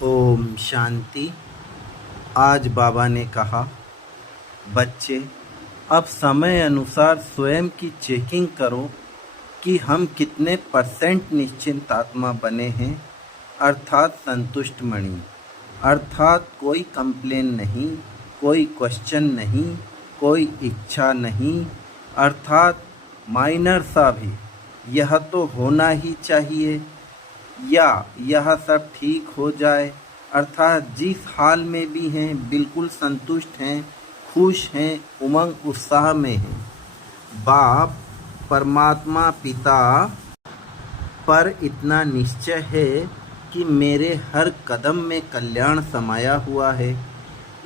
ओम शांति। आज बाबा ने कहा, बच्चे अब समय अनुसार स्वयं की चेकिंग करो कि हम कितने % निश्चिंत आत्मा बने हैं, अर्थात संतुष्ट मणि, अर्थात कोई कंप्लेन नहीं, कोई क्वेश्चन नहीं, कोई इच्छा नहीं, अर्थात माइनर सा भी यह तो होना ही चाहिए या यह सब ठीक हो जाए, अर्थात जिस हाल में भी हैं बिल्कुल संतुष्ट हैं, खुश हैं, उमंग उत्साह में हैं। बाप परमात्मा पिता पर इतना निश्चय है कि मेरे हर कदम में कल्याण समाया हुआ है,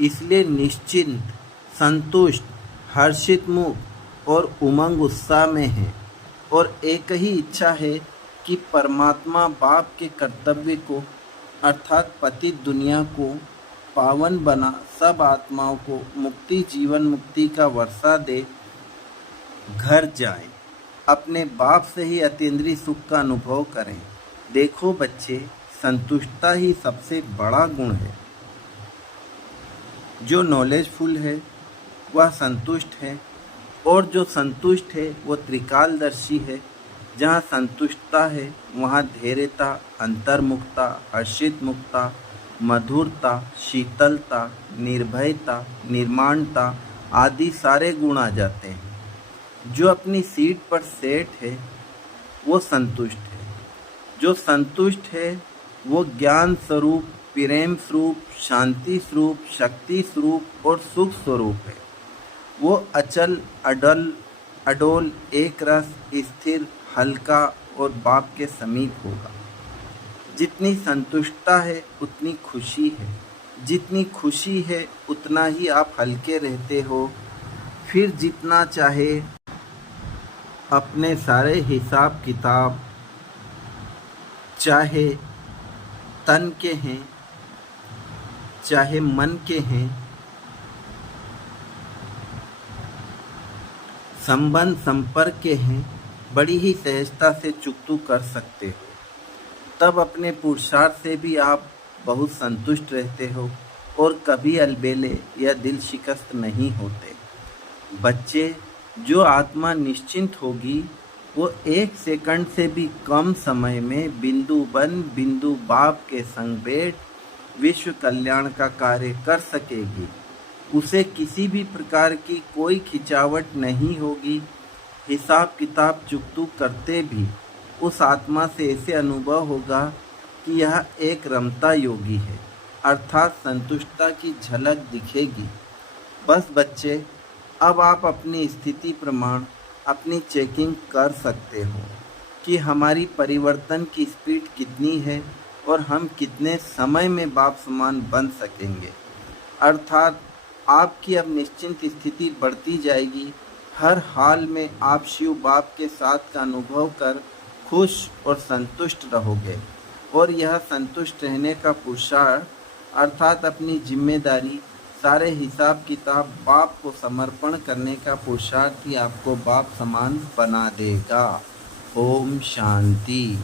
इसलिए निश्चिंत, संतुष्ट, हर्षित मुख और उमंग उत्साह में है। और एक ही इच्छा है कि परमात्मा बाप के कर्तव्य को अर्थात पतित दुनिया को पावन बना सब आत्माओं को मुक्ति जीवन मुक्ति का वर्षा दे, घर जाए, अपने बाप से ही अतीन्द्रिय सुख का अनुभव करें। देखो बच्चे, संतुष्टता ही सबसे बड़ा गुण है। जो नॉलेजफुल है वह संतुष्ट है, और जो संतुष्ट है वो त्रिकालदर्शी है। जहाँ संतुष्टता है वहाँ धैर्यता, अंतर्मुखता, हर्षित मुक्ता, मधुरता, शीतलता, निर्भयता, निर्माणता आदि सारे गुण आ जाते हैं। जो अपनी सीट पर सेट है वो संतुष्ट है। जो संतुष्ट है वो ज्ञान स्वरूप, प्रेम स्वरूप, शांति स्वरूप, शक्ति स्वरूप और सुख स्वरूप है। वो अचल, अडोल, एक रस, स्थिर, हल्का और बाप के समीप होगा। जितनी संतुष्टता है उतनी खुशी है, जितनी खुशी है उतना ही आप हल्के रहते हो। फिर जितना चाहे अपने सारे हिसाब किताब, चाहे तन के हैं चाहे मन के हैं, संबंध संपर्क के हैं, बड़ी ही सहजता से चुकतू कर सकते हो। तब अपने पुरुषार्थ से भी आप बहुत संतुष्ट रहते हो और कभी अलबेले या दिल शिकस्त नहीं होते। बच्चे, जो आत्मा निश्चिंत होगी वो 1 सेकंड से भी कम समय में बिंदु बन बिंदु बाप के संग बैठ विश्व कल्याण का कार्य कर सकेगी। उसे किसी भी प्रकार की कोई खिंचावट नहीं होगी। हिसाब किताब चुकतू करते भी उस आत्मा से ऐसे अनुभव होगा कि यह एक रमता योगी है, अर्थात संतुष्टता की झलक दिखेगी। बस बच्चे, अब आप अपनी स्थिति प्रमाण अपनी चेकिंग कर सकते हो कि हमारी परिवर्तन की स्पीड कितनी है और हम कितने समय में बाप समान बन सकेंगे। अर्थात आपकी अब निश्चिंत स्थिति बढ़ती जाएगी। हर हाल में आप शिव बाप के साथ का अनुभव कर खुश और संतुष्ट रहोगे, और यह संतुष्ट रहने का पुरुषार्थ अर्थात अपनी जिम्मेदारी, सारे हिसाब किताब बाप को समर्पण करने का पुरुषार्थ ही आपको बाप समान बना देगा। ओम शांति।